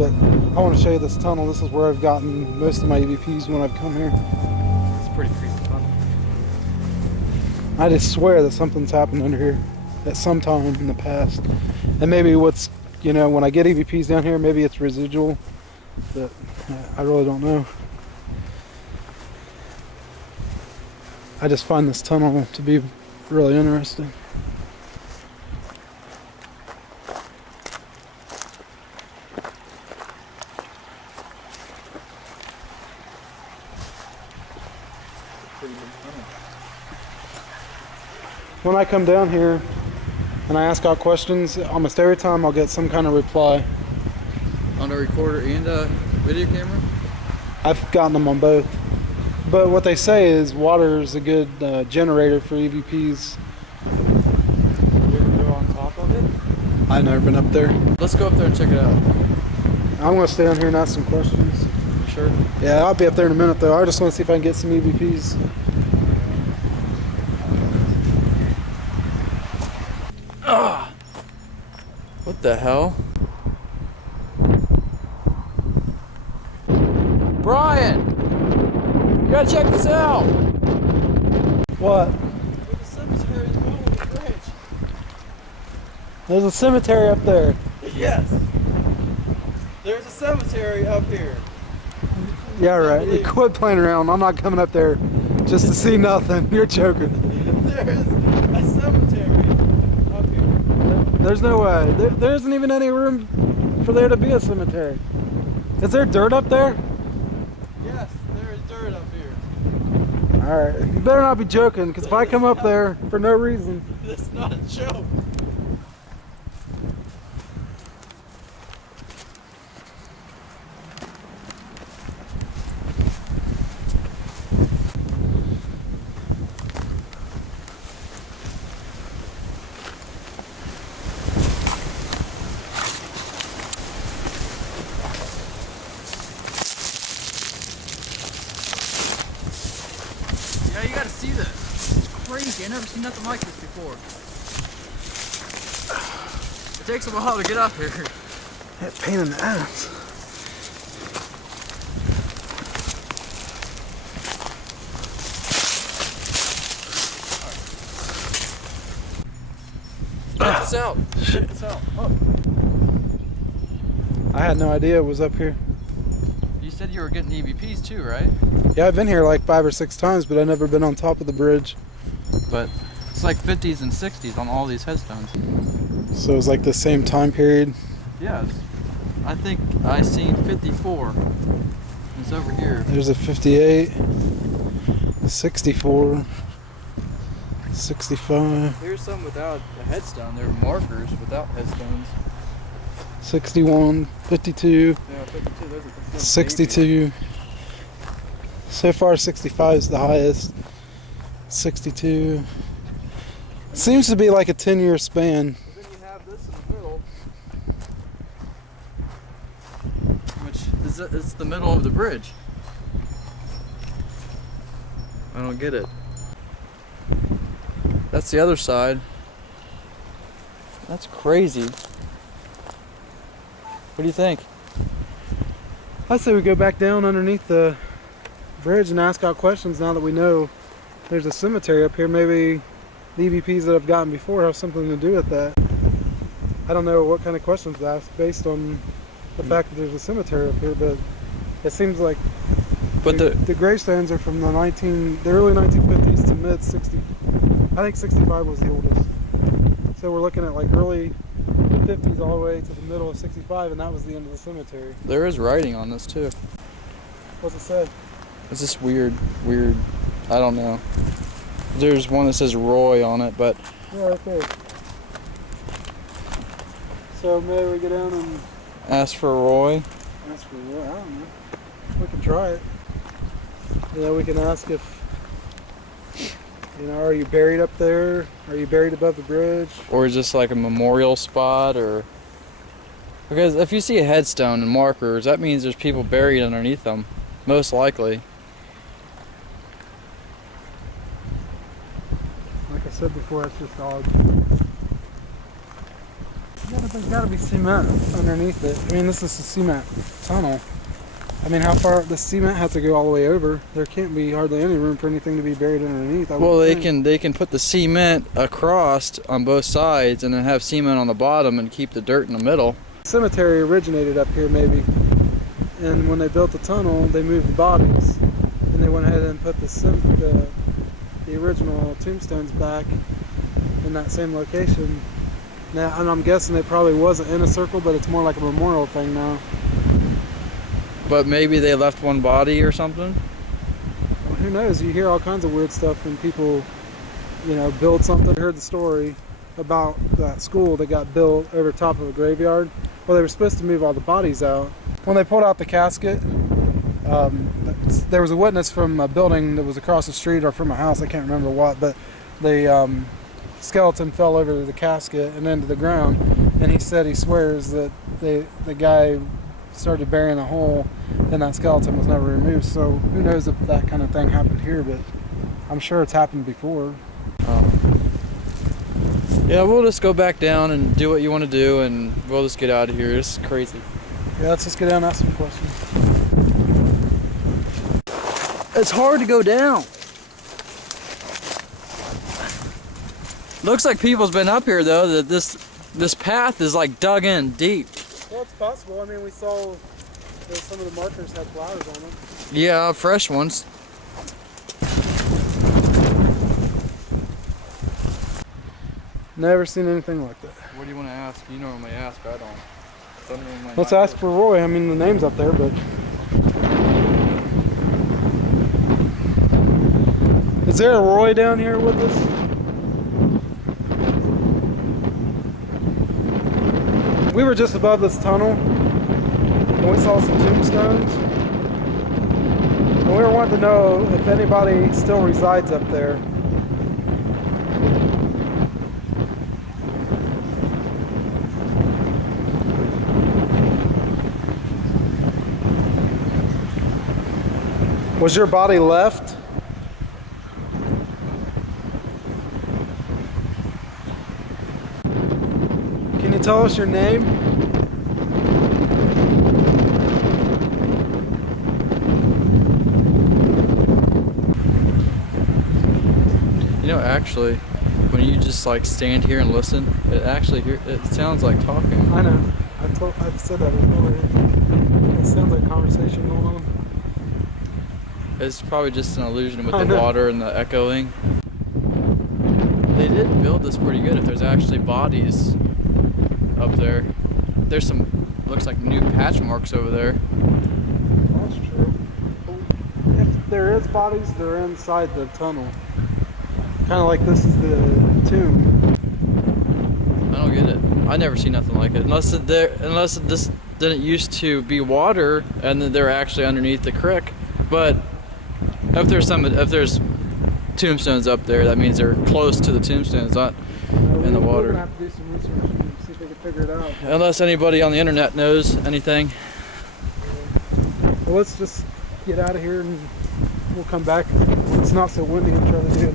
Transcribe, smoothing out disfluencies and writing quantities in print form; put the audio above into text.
but I want to show you this tunnel. This is where I've gotten most of my EVPs when I've come here. It's a pretty creepy tunnel. I just swear that something's happened under here at some time in the past. And maybe what's, you know, when I get EVPs down here, maybe it's residual, but I really don't know. I just find this tunnel to be really interesting. When I come down here and I ask out questions, almost every time I'll get some kind of reply. On a recorder and a video camera? I've gotten them on both. But what they say is water is a good generator for EVPs. You ever go on top of it? I've never been up there. Let's go up there and check it out. I'm going to stay down here and ask some questions. You sure? Yeah, I'll be up there in a minute though. I just want to see if I can get some EVPs. What the hell? Brian! You gotta check this out! What? There's a cemetery in the middle of the bridge. There's a cemetery up there. Yes! There's a cemetery up here. Yeah, right. You quit playing around. I'm not coming up there just to see nothing. You're joking. There's a cemetery up here. There's no way. There isn't even any room for there to be a cemetery. Is there dirt up there? Yes, there is dirt up here. Alright. You better not be joking, because if I come up there for no reason. That's not a joke. Yeah, you gotta see this. It's crazy. I've never seen nothing like this before. It takes a while to get up here. That pain in the ass. Check this out. Check this out. Oh. I had no idea it was up here. You said you were getting EVPs too, right? Yeah, I've been here like 5 or 6 times, but I've never been on top of the bridge. But it's like 50s and 60s on all these headstones. So it's like the same time period. Yeah, I think I seen 54. It's over here. There's a 58, 64, 65, Here's some without a headstone. There are markers without headstones. 61, 52, Yeah, 52. Those are 62. So far 65 is the highest. 62. Seems to be like a 10-year span. But then you have this in the middle, which is the middle of the bridge. I don't get it. That's the other side. That's crazy. What do you think? I say we go back down underneath the bridge and ask out questions now that we know there's a cemetery up here. Maybe the EVPs that I've gotten before have something to do with that. I don't know what kind of questions to ask based on the fact that there's a cemetery up here, but it seems like the gravestones are from the early 1950s to mid 60s. I think 65 was the oldest. So we're looking at like early 50s all the way to the middle of 65, and that was the end of the cemetery. There is writing on this too. What's it say? It's just weird. I don't know. There's one that says Roy on it, but Yeah, right there. So maybe we go down and ask for Roy. ask for what? I don't know. We can try it. Yeah, we can ask if, you know, are you buried up there? Are you buried above the bridge? Or is this like a memorial spot, or because if you see a headstone and markers, that means there's people buried underneath them, most likely. Like I said before, it's just odd. Yeah, but there's got to be cement underneath it. I mean, this is a cement tunnel. I mean, how far the cement has to go all the way over? There can't be hardly any room for anything to be buried underneath. Well, they can put the cement across on both sides and then have cement on the bottom and keep the dirt in the middle. Cemetery originated up here, maybe. And when they built the tunnel, they moved the bodies, and they went ahead and put the original tombstones back in that same location. Now, and I'm guessing it probably wasn't in a circle, but it's more like a memorial thing now. But maybe they left one body or something. Well, who knows? You hear all kinds of weird stuff when people, build something. I heard the story about that school that got built over top of a graveyard. Well, they were supposed to move all the bodies out. When they pulled out the casket, there was a witness from a building that was across the street or from a house, I can't remember what, but the skeleton fell over the casket and into the ground, and he said he swears that the guy started burying a hole and that skeleton was never removed. So who knows if that kind of thing happened here, but I'm sure it's happened before. Yeah, we'll just go back down and do what you want to do, and we'll just get out of here. This is crazy. Yeah, let's just get down and ask some questions. It's hard to go down. Looks like people's been up here though. That this path is like dug in deep. Well, it's possible. I mean, we saw that some of the markers had flowers on them. Yeah, fresh ones. Never seen anything like that. What do you want to ask? You normally ask, I don't. Let's ask for Roy. I mean, the name's up there, but... Is there a Roy down here with us? We were just above this tunnel, and we saw some tombstones. And we were wanting to know if anybody still resides up there. Was your body left? Can you tell us your name? Actually, when you just like stand here and listen, it sounds like talking. I know. I've said that before. It sounds like conversation going on. It's probably just an illusion with I the know. water and the echoing. They did build this pretty good. If there's actually bodies up there, there's some looks like new patch marks over there. That's true. If there is bodies, they're inside the tunnel. Kind of like this is the tomb. I don't get it. I never see nothing like it unless this didn't used to be water and then they're actually underneath the creek. But if there's tombstones up there, that means they're close to the tombstones, not in the water. We're gonna have to do some research and see if we can figure it out. Unless anybody on the internet knows anything. Well, let's just get out of here and we'll come back when it's not so windy and try to do it.